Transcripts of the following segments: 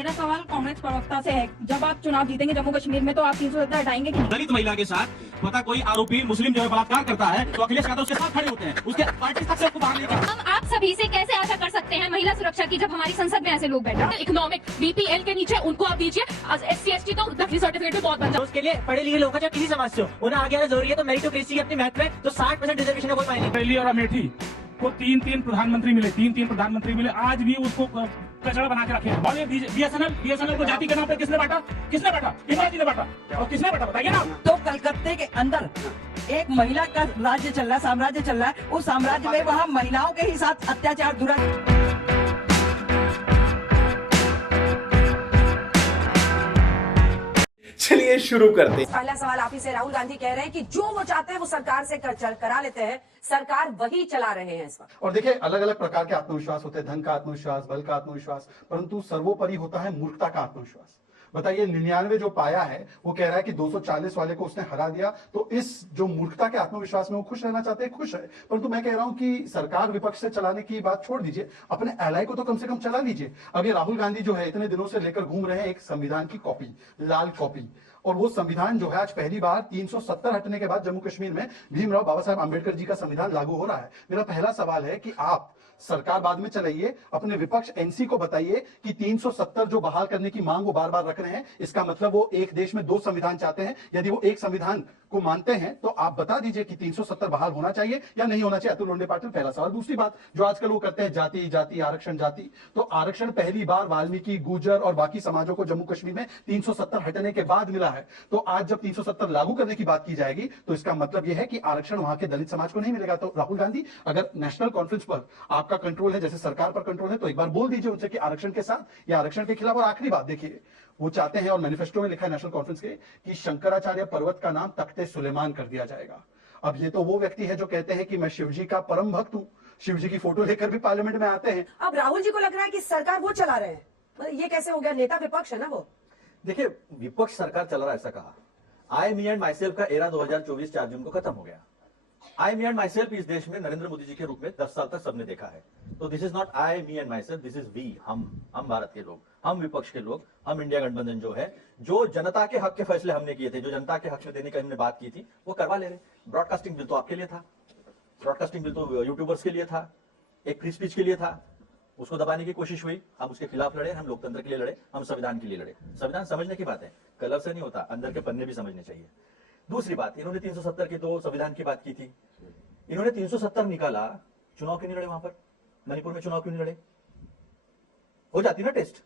मेरा सवाल कांग्रेस प्रवक्ता से है, जब आप चुनाव जीतेंगे जम्मू कश्मीर में तो आप 370 हटाएंगे कि नहीं? दलित महिला के साथ पता कोई आरोपी मुस्लिम जो है बलात्कार करता है तो अखिलेश यादव उसके साथ खड़े होते हैं, उसके पार्टी तक से उसको बाहर निकाल। हम आप सभी से कैसे आशा कर सकते हैं महिला सुरक्षा की जब हमारी संसद में ऐसे लोग बैठे हैं? इकोनॉमिक BPL के नीचे उनको आप दीजिए, SC ST तो नकली सर्टिफिकेट भी बहुत बन जाए। उसके लिए पढ़े लिखे लोग चाहे किसी समाज से हो, उन्हें आगे आना जरूरी है। तो मेरिटोक्रेसी की अपनी महत्व है, तो 60% रिजर्वेशन है, कोई मायने नहीं। दिल्ली और अमेठी को तीन प्रधानमंत्री मिले, तीन प्रधानमंत्री मिले, आज भी उसको कचरा बना के रखे। और ये BSNL को जाति के नाम पे किसने बांटा? इमरान जी ने बांटा। और किसने बांटा बताइए ना। तो कलकत्ते के अंदर एक महिला का राज्य चल रहा है, साम्राज्य चल रहा है। उस साम्राज्य में वहाँ महिलाओं के ही साथ अत्याचार दुराचार। चलिए शुरू करते हैं। पहला सवाल आप ही से। राहुल गांधी कह रहे हैं कि जो वो चाहते हैं वो सरकार से करा लेते हैं, सरकार वही चला रहे हैं इस वक्त। और देखिए, अलग अलग प्रकार के आत्मविश्वास होते हैं, धन का आत्मविश्वास, बल का आत्मविश्वास, परंतु सर्वोपरि होता है मूर्खता का आत्मविश्वास। बताइए, 99 जो पाया है वो कह रहा है कि 240 वाले को उसने हरा दिया, तो इस जो मूर्खता के आत्मविश्वास में वो खुश रहना चाहते हैं, खुश है। परंतु मैं कह रहा हूं कि सरकार विपक्ष से चलाने की बात छोड़ दीजिए, अपने एलाई को तो कम से कम चला लीजिए। अब ये राहुल गांधी जो है इतने दिनों से लेकर घूम रहे हैं एक संविधान की कॉपी, लाल कॉपी, और वो संविधान जो है आज पहली बार 370 हटने के बाद जम्मू कश्मीर में भीमराव बाबा साहब आंबेडकर जी का संविधान लागू हो रहा है। मेरा पहला सवाल है कि आप सरकार बाद में चलाइए, अपने विपक्ष एनसी को बताइए कि 370 जो बहाल करने की मांग वो बार बार रख रहे हैं, इसका मतलब वो एक देश में 2 संविधान चाहते हैं। यदि वो एक संविधान को मानते हैं तो आप बता दीजिए कि 370 बहाल होना चाहिए या नहीं होना चाहिए। अतुल लोंढे पाटिल, पहला सवाल। दूसरी बात जो आजकल वो करते हैं, जाति आरक्षण, जाति, तो आरक्षण पहली बार वाल्मीकि, गुर्जर और बाकी समाजों को जम्मू कश्मीर में 370 हटने के बाद मिला है। तो आज जब 370 लागू करने की बात की जाएगी तो इसका मतलब यह है कि आरक्षण वहां के दलित समाज को नहीं मिलेगा। तो राहुल गांधी, अगर नेशनल कॉन्फ्रेंस पर आपका कंट्रोल है, जैसे सरकार पर कंट्रोल है, तो एक बार बोल दीजिए उनसे कि आरक्षण के साथ या आरक्षण के खिलाफ। और आखिरी बात देखिए, वो चाहते हैं और मैनिफेस्टो में लिखा है नेशनल कॉन्फ्रेंस के कि शंकराचार्य पर्वत का नाम तख्ते सुलेमान कर दिया जाएगा। अब ये तो वो व्यक्ति है जो कहते हैं कि मैं शिवजी का परम भक्त हूं, शिवजी की फोटो लेकर भी पार्लियामेंट में आते हैं। अब राहुल जी को लग रहा है कि सरकार वो चला रहे हैं, मतलब ये कैसे हो गया? नेता विपक्ष है ना वो। देखिए, विपक्ष सरकार चला रहा है ऐसा कहा। आई मी एंड माई सेल्फ का एरा 2024 4 जून को खत्म हो गया। आई मी एंड माई सेल्फ इस देश में नरेंद्र मोदी जी के रूप में 10 साल तक सबने देखा है। तो this is not I me and myself, this is we, हम भारत के लोग, हम विपक्ष के लोग, हम इंडिया गठबंधन जो है, जो जनता के हक के फैसले हमने किए थे, जो जनता के हक में देने की हमने बात की थी, वो करवा ले रहे। ब्रॉडकास्टिंग बिल तो आपके लिए था, ब्रॉडकास्टिंग बिल तो यूट्यूबर्स के लिए था, एक फ्री स्पीच के लिए था, उसको दबाने की कोशिश हुई। हम उसके खिलाफ लड़े, हम लोकतंत्र के लिए लड़े, हम संविधान के लिए लड़े। संविधान समझने की बात है, कलर से नहीं होता, अंदर के पन्ने भी समझने चाहिए। दूसरी बात, इन्होंने 370 की तो संविधान की बात की थी, इन्होंने 370 निकाला, चुनाव क्यों नहीं लड़े? वहां पर मणिपुर में चुनाव क्यों नहीं लड़े? हो जाती ना टेस्ट।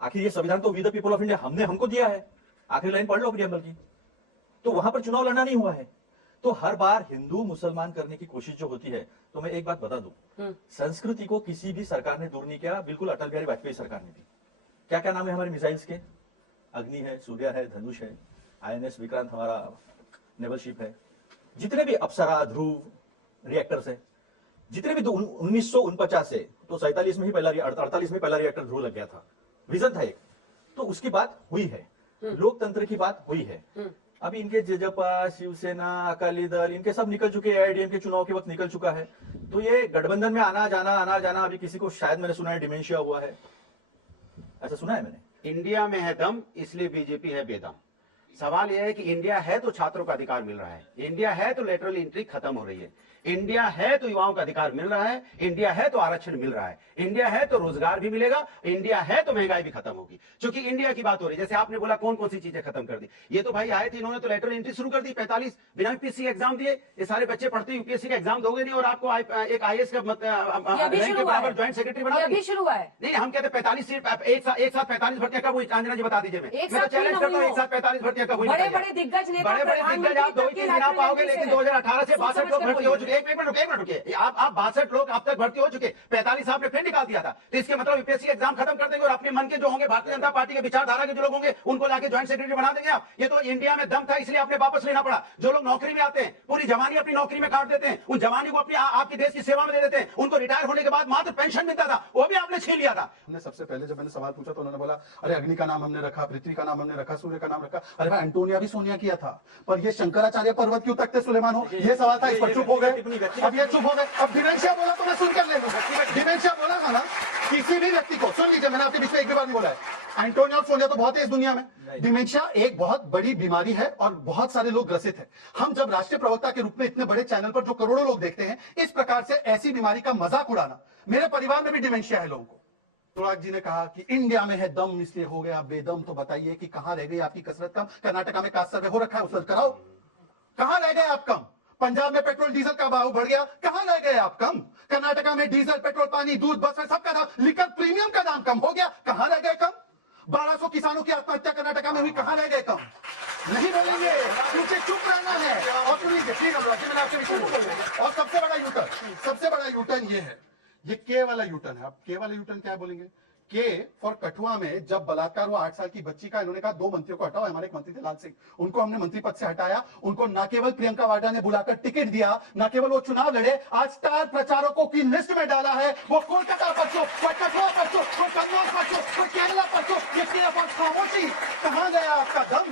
आखिर ये संविधान तो we the people of India हमको दिया है, आखिरी लाइन पढ़ लो प्रियम्बल की। तो वहां पर चुनाव लड़ना नहीं हुआ है। तो हर बार हिंदू मुसलमान करने की कोशिश जो होती है, तो मैं एक बात बता दूं, संस्कृति को किसी भी सरकार ने दूर नहीं किया, बिल्कुल अटल बिहारी वाजपेयी सरकार ने भी। क्या क्या नाम है हमारे मिसाइल्स के? अग्नि है, सूर्य है, धनुष है, INS विक्रांत हमारा नेवल शिप है, जितने भी अप्सरा, ध्रुव रिएक्टर्स है, जितने भी 1949 से, तो 47 में ही पहला, 48 में पहला रिएक्टर ध्रुव लग गया था, विजन था एक। तो उसकी बात हुई है, लोकतंत्र की बात हुई है। अभी इनके जेजेपा, शिवसेना, अकाली दल, इनके सब निकल चुके हैं, AIDM के चुनाव के वक्त निकल चुका है। तो ये गठबंधन में आना जाना, अभी किसी को शायद मैंने सुना है डिमेंशिया हुआ है, ऐसा सुना है मैंने। इंडिया में है दम, इसलिए बीजेपी है बेदम। सवाल यह है कि इंडिया है तो छात्रों का अधिकार मिल रहा है, इंडिया है तो लेटरल एंट्री खत्म हो रही है, इंडिया है तो युवाओं का अधिकार मिल रहा है, इंडिया है तो आरक्षण मिल रहा है, इंडिया है तो रोजगार भी मिलेगा, इंडिया है तो महंगाई भी खत्म होगी। क्योंकि इंडिया की बात हो रही है, जैसे आपने बोला कौन कौन सी चीजें खत्म कर दी। ये तो भाई आए थे, इन्होंने तो लेटरल एंट्री शुरू कर दी। 45 बिना यूपीएससी एग्जाम दिए, ये सारे बच्चे पढ़ते यूपीएससी का एग्जाम दोगे नहीं और आपको एक IAS का रैंक के बराबर ज्वाइंट सेक्रेटरी बना अभी शुरू हुआ है। नहीं, हम कहते 45 सीट एक साथ 45 भर्तियां कब हुई? चांदना जी बता दीजिए। मैं तो चैलेंज करता हूँ, एक साथ 45 भर्तियां कब हुई? बड़े दिग्गज नेता, बड़े दिग्गज आप 2-3 गिना पाओगे, लेकिन 2018 से 62 लोग भर्ती हो चुके। एक मिनट रुकिए, आप 62 लोग अब तक भर्ती हो चुके, 45 आपने फिर निकाल दिया था। तो इसके मतलब यूपीएससी एग्जाम खत्म कर देंगे और अपने मन के जो होंगे, भारतीय जनता पार्टी के विचारधारा के जो लोग होंगे, उनको लाके ज्वाइंट सेक्रेटरी बना देंगे आप। ये तो इंडिया में दम था, इसलिए आपने वापस लेना पड़ा। जो लोग नौकरी में आते हैं, पूरी जवानी अपनी नौकरी में काट देते हैं, उन जवानी को अपनी आपकी देश की सेवा में दे देते हैं, उनको रिटायर होने के बाद मात्र पेंशन मिलता था, वो भी आपने छीन लिया था। हमने सबसे पहले जब मैंने सवाल पूछा तो उन्होंने बोला, अरे अग्नि का नाम हमने रखा, पृथ्वी का नाम हमने रखा, सूर्य का नाम रखा। अरे भाई, एंटोनिया भी सोनिया किया था, पर ये शंकराचार्य पर्वत क्यों तख्ते सुलेमान हो? ये सवाल था, इस पर चुप हो गए। अब ये चुप हो गए। अब डिमेंशिया बोला तो मैं सुन कर ले लूंगा। डिमेंशिया बोला ना, किसी भी व्यक्ति को सुन लीजिए, मैंने आपके बीच में एक भी बार नहीं बोला है, एंटोनियो और सोनिया तो बहुत है इस दुनिया में। डिमेंशिया एक बहुत बड़ी बीमारी है और बहुत सारे लोग ग्रसित हैं। हम जब राष्ट्रीय प्रवक्ता के रूप में इतने बड़े चैनल पर जो करोड़ों लोग देखते हैं, इस प्रकार से ऐसी बीमारी का मजाक उड़ाना, मेरे परिवार में भी डिमेंशिया है लोगों को। अनुराग जी ने कहा कि इंडिया में है दम इसलिए हो गया बेदम, तो बताइए कि कहां रह गई आपकी कसरत कम? कर्नाटका में कास्ट सर्वे हो रखा है, उसे कराओ। कहां रह गए आप कम? पंजाब में पेट्रोल डीजल का भाव बढ़ गया, कहां रह गए आप कम? कर्नाटका में डीजल, पेट्रोल, पानी, दूध, बस में सबका दाम, लिकर प्रीमियम का दाम कम हो गया, कहां रह गए कम? 1200 किसानों की आत्महत्या कर्नाटका में हुई, कहां रह गए कम? नहीं बोलेंगे क्योंकि चुप रहना है। और सुन लीजिए प्लीज मैंने आपसे विषय बोलूंगा। और सबसे बड़ा यूटर्न ये है, ये के वाला यूटर्न है। अब के वाला यूटर्न क्या बोलेंगे? के फॉर कठुआ में जब बलात्कार हुआ 8 साल की बच्ची का, इन्होंने कहा 2 मंत्रियों को हटाओ। हमारे एक मंत्री थे लाल सिंह, उनको हमने मंत्री पद से हटाया। उनको न केवल प्रियंका वाड्रा ने बुलाकर टिकट दिया, न केवल वो चुनाव लड़े, आज स्टार प्रचारकों की लिस्ट में डाला है। वो कोलकाता परचो, कोई कठुआ परचो, कोई कन्नौज परचो, कोई केरला परचो, ये सिर्फ और खामोशी। कहां गया आपका दम?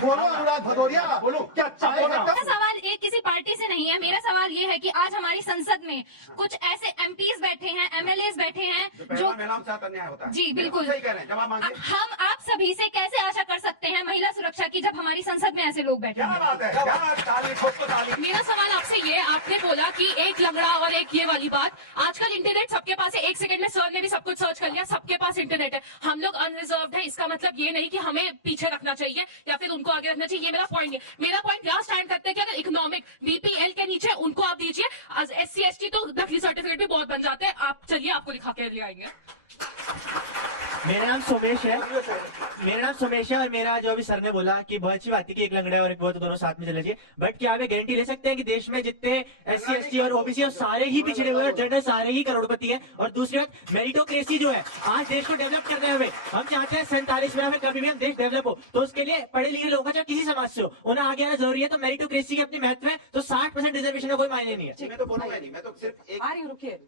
बोलो अनुराग भदौरिया, बोलो क्या चाय है? मेरा सवाल एक किसी पार्टी से नहीं है। मेरा सवाल ये है कि आज हमारी संसद में कुछ ऐसे एमपीज बैठे हैं, एमएलए बैठे हैं जो महिलाओं के साथ अन्याय होता है। जी बिल्कुल सही कह रहे हैं, जवाब मांगिए। हम आप सभी से कैसे आशा कर सकते हैं महिला सुरक्षा की जब हमारी संसद में ऐसे लोग बैठे क्या हैं? बात है, क्या बात, ताली ठोक तो ताली। मेरा सवाल आपसे ये, आपने बोला कि एक लंगड़ा और एक ये वाली बात। आजकल इंटरनेट सबके पास है, 1 सेकंड में सर ने भी सब कुछ सर्च कर लिया, सबके पास इंटरनेट है। हम लोग अनरिजर्व्ड है, इसका मतलब ये नहीं कि हमें पीछे रखना चाहिए या फिर उनको आगे रखना चाहिए। ये मेरा पॉइंट है। मेरा पॉइंट यहाँ स्टैंड करते हैं कि अगर इकोनॉमिक बीपीएल के नीचे उनको आप दीजिए, SC ST तो नकली सर्टिफिकेट भी बहुत बन जाते हैं। आप चलिए, आपको लिखा के ले आएंगे। मेरा नाम सोमेश है। और मेरा जो अभी सर ने बोला कि बहुत अच्छी बात है कि एक लंगड़ा और एक बहुत दोनों साथ में चले जाइए, बट क्या आप गारंटी ले सकते हैं कि देश में जितने SC ST और OBC और सारे ही पिछड़े हुए और जनरल सारे ही करोड़पति हैं? और दूसरी बात, मेरिटोक्रेसी जो है आज देश को डेवलप करने हुए हम चाहते हैं 47 में कभी भी हम देश डेवलप हो, तो उसके लिए पढ़े लिखे लोगों का चाहे किसी समाज से हो, उन्हें आगे आना जरूरी है। तो मेरिटोक्रेसी की अपनी महत्व है, तो 60% रिजर्वेशन का कोई मायने नहीं है। मैं तो बोलूंगा नहीं, मैं तो सिर्फ एक आ रही हूँ, रुकिए।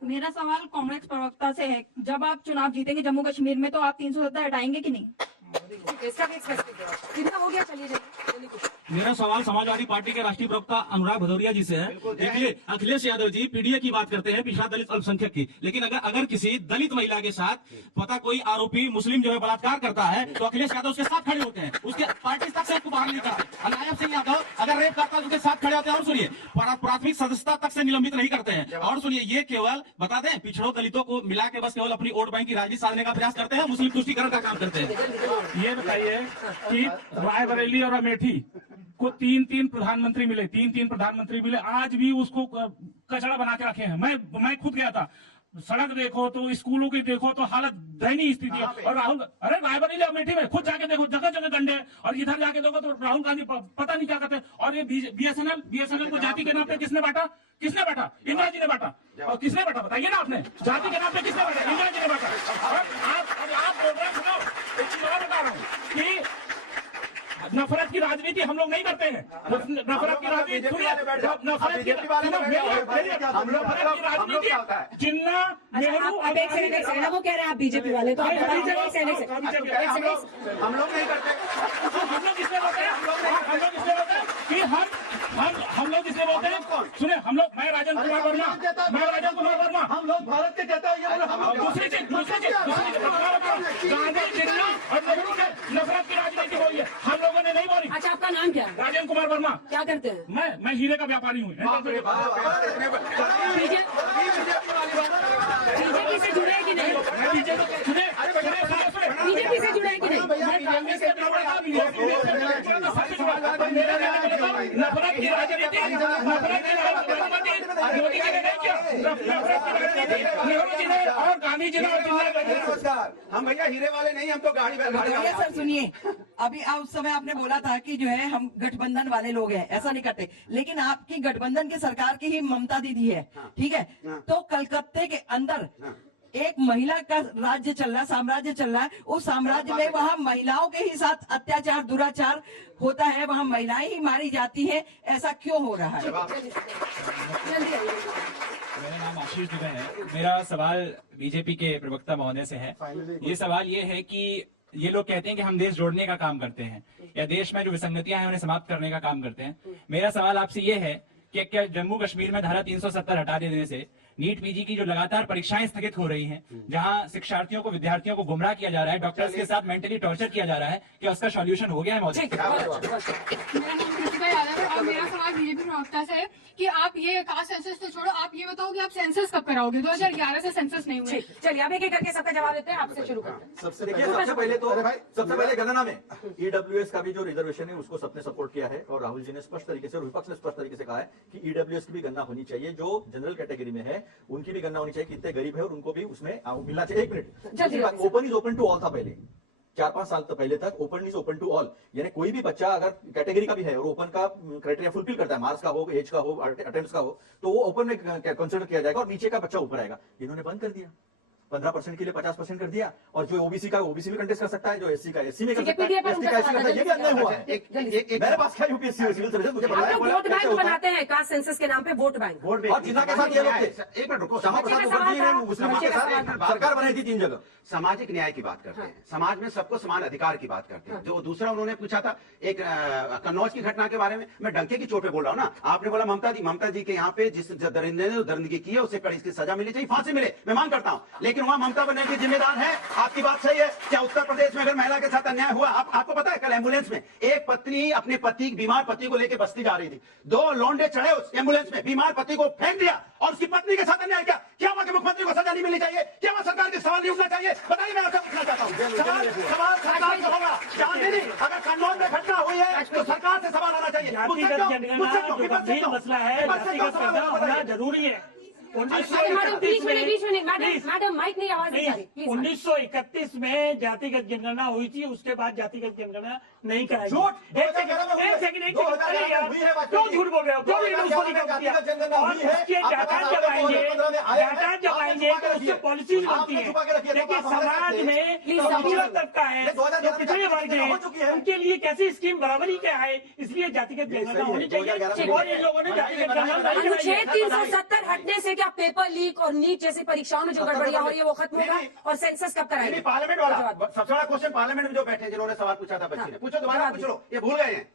मेरा सवाल कांग्रेस प्रवक्ता से है, जब आप चुनाव जीतेंगे जम्मू कश्मीर में तो आप 370 हटाएंगे कि नहीं? इसका भी स्पेसिफिक जवाब। कितना हो गया? चलिए जल्दी कुछ। मेरा सवाल समाजवादी पार्टी के राष्ट्रीय प्रवक्ता अनुराग भदौरिया जी से है। देखिए, अखिलेश यादव जी पीडीए की बात करते हैं, पिछड़ा दलित अल्पसंख्यक की, लेकिन अगर किसी दलित महिला के साथ पता कोई आरोपी मुस्लिम जो है बलात्कार करता है, तो अखिलेश यादव उसके साथ खड़े होते हैं, उसके पार्टी तक से उसको बाहर नहीं करते। नायब सिंह यादव अगर रेप करता है उसके साथ खड़े होते हैं। और सुनिए, प्राथमिक सदस्यता तक से निलंबित नहीं करते हैं। और सुनिए, ये केवल बता दें, पिछड़ों दलितों को मिला के बस केवल अपनी वोट बैंक की राजनीति साधने का प्रयास करते हैं, मुस्लिम तुष्टीकरण का काम करते हैं। ये बताइए कि रायबरेली और अमेठी को 3 प्रधानमंत्री मिले, 3 प्रधानमंत्री मिले, आज भी उसको कचरा बना के रखे हैं। मैं खुद गया था, सड़क देखो तो, स्कूलों की देखो तो हालत दयनीय स्थिति है। और राहुल, अरे रायबरेली अमेठी में खुद जाके देखो, जगह जगह डंडे हैं। और इधर जाके देखो तो राहुल गांधी पता नहीं क्या करते। और ये BSNL को जाति के नाम पे किसने बांटा? इंदिरा जी ने बांटा। और किसने बांटा बताइए ना आपने? जाति के नाम पे किसने बांटा? इंदिरा जी ने बांटा। और आप बोल रहे हैं, सुनो एक चीज और बता रहा हूँ कि नफरत की राजनीति हम लोग नहीं करते हैं। नफरत की राजनीति, नफरत की राजनीति जिन्ना नेहरू। अब एक सेकंड, वो कह रहे हैं आप बीजेपी वाले, तो आप हम लोग नहीं करते। हम लोग इसलिए बोलते हैं कि हम लोग इसलिए बोलते हैं, सुने, मैं राजेंद्र कुमार वर्मा, हम लोग भारत के कहते हैं। दूसरी चीज गांधी, जिन्ना और नेहरू ने नफरत की राजनीति हो रही है, हम लोगों ने नहीं बोली। अच्छा, आपका नाम क्या है? राजेंद्र कुमार वर्मा। क्या करते हैं? मैं हीरे का व्यापारी हूँ। बीजेपी से जुड़े हैं कि नहीं? बीजेपी से जुड़े हैं कि नहीं? कांग्रेस के नफरत की राजनीति, मोदी जी ने नहीं किया। नफरत की राजनीति नेहरू जी ने और गांधी जी ने। नमस्कार, हम भैया हीरे वाले नहीं, हम तो गाड़ी भैया सर सुनिए, अभी उस समय आपने बोला था कि जो है हम गठबंधन वाले लोग हैं, ऐसा नहीं करते, लेकिन आपकी गठबंधन की सरकार की ही ममता दीदी है, ठीक है? तो कलकत्ते के अंदर एक महिला का राज्य चल रहा है, साम्राज्य चल रहा है। उस साम्राज्य में वहाँ महिलाओं के ही साथ अत्याचार दुराचार होता है, वहाँ महिलाएं ही मारी जाती हैं, ऐसा क्यों हो रहा है? मेरा नाम आशीष दुबे है। मेरा सवाल बीजेपी के प्रवक्ता महोदय से है। ये सवाल ये है कि ये लोग कहते हैं कि हम देश जोड़ने का काम करते हैं या देश में जो विसंगतियां हैं उन्हें समाप्त करने का काम करते हैं। मेरा सवाल आपसे ये है कि क्या जम्मू कश्मीर में धारा 370 हटा देने से नीट पीजी की जो लगातार परीक्षाएं स्थगित हो रही हैं, जहां शिक्षार्थियों को, विद्यार्थियों को गुमराह किया जा रहा है, डॉक्टर्स के साथ मेंटली टॉर्चर किया जा रहा है, क्या उसका सॉल्यूशन हो गया है महोदय? मेरा नाम कृतिका यादव है और मेरा सवाल बीजेपी प्रवक्ता से है कि आप ये कास्ट सेंसस तो छोड़ो, आप ये बताओ कि आप सेंसस कब कराओगे? 2011 से सेंसस नहीं हुए। चलिए अब एक एक करके सबका जवाब देते हैं, आपसे शुरू करते हैं। सबसे पहले गणना में ईडब्ल्यूएस का भी जो रिजर्वेशन है उसको सबने सपोर्ट किया है और राहुल जी ने स्पष्ट तरीके से और विपक्ष ने स्पष्ट तरीके से कहा है कि ईडब्ल्यूएस की भी गणना होनी चाहिए, जो जनरल कैटेगरी में है उनकी भी गणना होनी चाहिए, कितने गरीब है और उनको भी उसमें मिलना चाहिए। एक minute, open is open to all था पहले, 4-5 साल तक पहले तक open is open to all, यानी कोई भी बच्चा अगर कैटेगरी का भी है और ओपन का क्राइटेरिया फुलफिल करता है, मार्क्स का हो, एज का हो, अटेम्प्ट्स का हो, तो वो ओपन में कंसिडर किया जाएगा और नीचे का बच्चा ऊपर आएगा। इन्होंने बंद कर दिया, 15% के लिए 50% कर दिया, और जो ओबीसी का ओबीसी में कंटेस्ट कर सकता है, जो एससी का एससी में कर सकता है, एसटी का एससी में, ये भी अन्याय हुआ है। मेरे पास क्या यूपीएससी सिविल सर्विस, मुझे पता है। वोट बैंक बनाते हैं कास्ट सेंसस के नाम पे, वोट बैंक। और जितना के साथ ये लोग थे, एक मिनट रुको, श्यामा प्रसाद मुखर्जी ने मुस्लिमों के साथ सरकार बनाई थी 3 जगह। सामाजिक न्याय की बात करते हैं, समाज में सबको समान अधिकार की बात करते हैं। जो दूसरा उन्होंने पूछा था एक कन्नौज की घटना के बारे में, मैं डंके की चोट पे बोल रहा हूँ ना। आपने बोला ममता जी के यहाँ पे जिस दरिंदे ने दरिंदगी की है उसे कड़ी इसकी सजा मिलनी चाहिए, फांसी मिले, मैं मांग करता हूँ, लेकिन वहाँ ममता बनने की जिम्मेदार है। आपकी बात सही है। क्या उत्तर प्रदेश में अगर महिला के साथ अन्याय हुआ, आपको पता है कल एम्बुलेंस में एक पत्नी अपने पति, बीमार पति को लेकर बस्ती जा रही थी, 2 लौंडे चढ़े उस एम्बुलेंस में, बीमार पति को फेंक दिया और उसकी पत्नी के साथ अन्याय किया। क्या वहां के मुख्यमंत्री को सजा नहीं मिलनी चाहिए? क्या वहां सरकार के सवाल नहीं उठना चाहिए? बताइए, मैं आपसे पूछना चाहता हूँ। सवाल सरकार का होगा, जानते नहीं, अगर कन्नौज में घटना हुई है तो सरकार से सवाल होना चाहिए। मसला है, जरूरी है। मैडम माइक नहीं, आवाज नहीं आ रही। 1931 में जातिगत जनगणना हुई थी, उसके बाद जातिगत जनगणना नहीं कराई। झूठ। एक सेकंड, क्यों झूठ बोल रहे हो? क्यों उसको निकाल दिया? और उसके डाटा जब आएंगे तो उससे पॉलिसीज बनती है। देखिए, समाज में कमजोर तबका है, जो पिछड़े वर्ग है, उनके लिए कैसी स्कीम बराबरी क्या है, इसलिए जातिगत जनगणना होनी चाहिए। और इन लोगों ने जातिगत जनगणना नहीं कराई। 370 हटने से क्या पेपर लीक और नीट जैसी परीक्षाओं में जो गड़बड़ियां हो रही है वो खत्म होगा? और सेंसस कब कराएंगे? पार्लियामेंट वाला सबसे बड़ा क्वेश्चन, पार्लियामेंट में जो बैठे जिन्होंने सवाल पूछा था बच्ची ने, पूछो दोबारा पूछ लो, ये भूल गए हैं।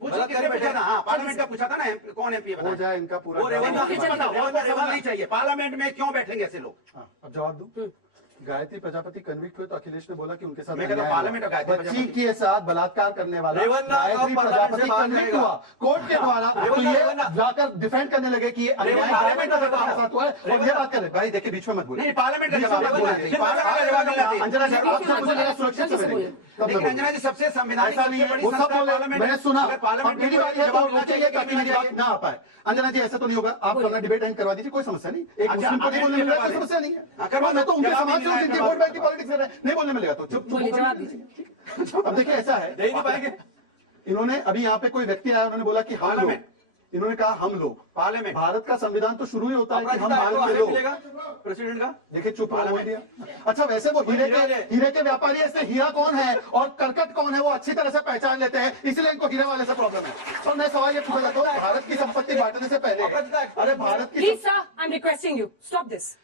पूछो किसने पूछा था? हाँ, पार्लियामेंट का पूछा था ना, कौन एमपी हो जाए इनका पूरा सवाल नहीं चाहिए। पार्लियामेंट में क्यों बैठेंगे ऐसे लोग? अब जवाब दूं। गायत्री प्रजापति कन्विक्ट हुए तो अखिलेश ने बोला कि उनके साथ बच्ची के साथ बलात्कार करने वाला गायत्री प्रजापति कन्विक्ट हुआ कोर्ट के द्वारा, तो ये जाकर डिफेंड करने लगे कि ये पार्लियामेंट का साथ हुआ है। और ये बात करें भाई, देखिए बीच में मत बोलिए, पार्लियामेंट का जवाब अंजना जी आपसे मुझे लगा सुरक्षित से बोलिए। लेकिन अंजना जी सबसे संविधानिक वो सब बोले, मैंने सुना, मेरी बात है तो चाहिए कि अखिलेश बात ना आ पाए। अंजना जी ऐसा तो नहीं होगा, आप अपना डिबेट एंड करवा दीजिए, कोई समस्या नहीं। एक मुस्लिम को नहीं बोलने मिलेगा, कोई समस्या नहीं है। मैं तो उनके समाज से वोट बैंक की पॉलिटिक्स कर रहे हैं, नहीं बोलने मिलेगा तो चुप। अब देखिए ऐसा है, नहीं पाएंगे। इन्होंने अभी यहाँ पे कोई व्यक्ति आया, उन्होंने बोला कि हम लोग, इन्होंने कहा हम लोग, पार्लियामेंट, भारत का संविधान तो शुरू ही होता है कि हम भारत के लोग, प्रेसिडेंट का देखिए चुप बोल दिया। अच्छा वैसे वो हीरे के व्यापारी, इससे हीरा कौन है और करकट कौन है वो अच्छी तरह से पहचान लेते हैं, इसलिए इनको हीरे वाले से प्रॉब्लम है। तो मैं सवाल ये पूछना चाहता हूँ, भारत की संपत्ति बांटने से पहले, अरे भारत की, please sir, I am requesting you stop this.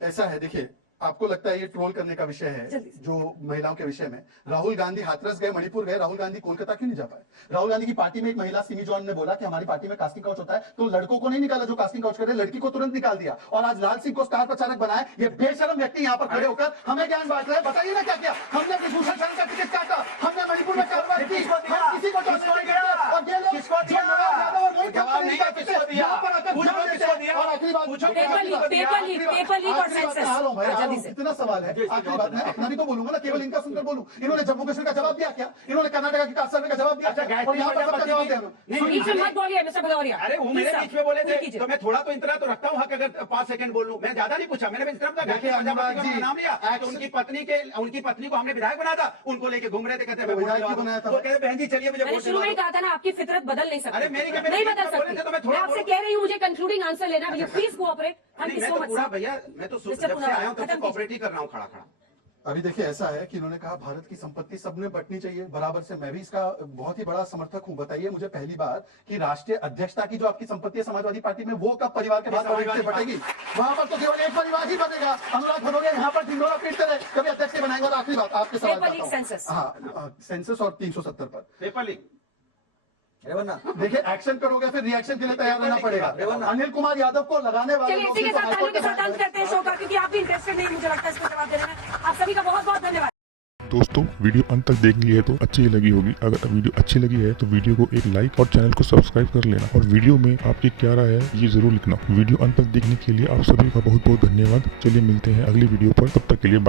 ऐसा है देखिए, आपको लगता है ये ट्रोल करने का विषय है जो महिलाओं के विषय में। राहुल गांधी हाथरस गए, मणिपुर गए, राहुल गांधी कोलकाता क्यों नहीं जा पाए? राहुल गांधी की पार्टी में एक महिला सिमी जॉन ने बोला कि हमारी पार्टी में कास्टिंग काउच होता है, तो लड़कों को नहीं निकाला जो कास्टिंग काउच करे, लड़की को तुरंत निकाल दिया और आज लाल सिंह को स्टार प्रचारक बनाए। ये बेशरम व्यक्ति यहाँ पर खड़े होकर हमें ज्ञान बांट रहे हैं। बताइए ना क्या किया हमने? विभूषण शरण का टिकट काटा, हमने मणिपुर में कार्रवाई की, हम किसी को और ये लोग इतना सवाल है। आखिरी बात मैं अपना भी तो बोलूंगा ना, केवल इनका सुनकर बोलूं। इन्होंने जम्मू कश्मीर का जवाब दिया क्या? इन्होंने कर्नाटक की कास्ट सर्वे का जवाब दिया और यहाँ पर सबका जवाब दिया। मत बोलिए मिस्टर भदौरिया। अरे वो मेरे बीच में बोले थे तो मैं थोड़ा तो इंतरा तो रखता हूँ हक, अगर 5 सेकंड बोल लूं। मैं ज्यादा नहीं पूछा, मैंने नाम लिया। उनकी पत्नी को हमने विधायक बनाया था, उनको लेके घूम रहे थे, कहते बहन जी चलिए मुझे शुरू में कहा था ना आपकी फितरत बदल नहीं सकती। अरे मेरी नहीं बदल सकती। मैं आपसे कह रही हूँ मुझे कंक्लूडिंग आंसर लेना, प्लीज कोऑपरेट। भैया मैं तो जब से आया हूँ तब से कोऑपरेट ही कर रहा हूँ खड़ा खड़ा। अभी देखिए ऐसा है कि इन्होंने कहा भारत की संपत्ति सबने बंटनी चाहिए बराबर से। मैं भी इसका बहुत ही बड़ा समर्थक हूं। बताइए मुझे पहली बार कि राष्ट्रीय अध्यक्षता की जो आपकी संपत्ति है समाजवादी पार्टी में, वो कब परिवार के बाद बटेगी? वहां पर तो केवल एक परिवार ही बनेगा। अनुराग भदौरिया यहाँ पर ढिंडोरा पीटते रहे, कभी अध्यक्ष बनाएंगे। और आखिरी बात आपके सवाल, हाँ सेंसस और 370 पर पेपर लीक रेवन्ना देखिए एक्शन करोगे फिर रिएक्शन के लिए तैयार रहना पड़ेगा। अनिल कुमार यादव को लगाने वाले चलिए लोग इसी के सिर्फ साथ तालियों हाईकोर्ट के के साथ अंत करते हैं शो का, क्योंकि आप भी इंटरेस्टेड नहीं मुझे लगता है इसको जवाब देने में। आप सभी का बहुत बहुत धन्यवाद। दोस्तों वीडियो अंत तक देख ली है तो अच्छी लगी होगी। अगर वीडियो अच्छी लगी है तो वीडियो को एक लाइक और चैनल को सब्सक्राइब कर लेना, और वीडियो में आपकी क्या राय है ये जरूर लिखना। वीडियो अंत तक देखने के लिए आप सभी का बहुत बहुत धन्यवाद। चलिए मिलते हैं अगली वीडियो पर, तब तक के लिए बाय।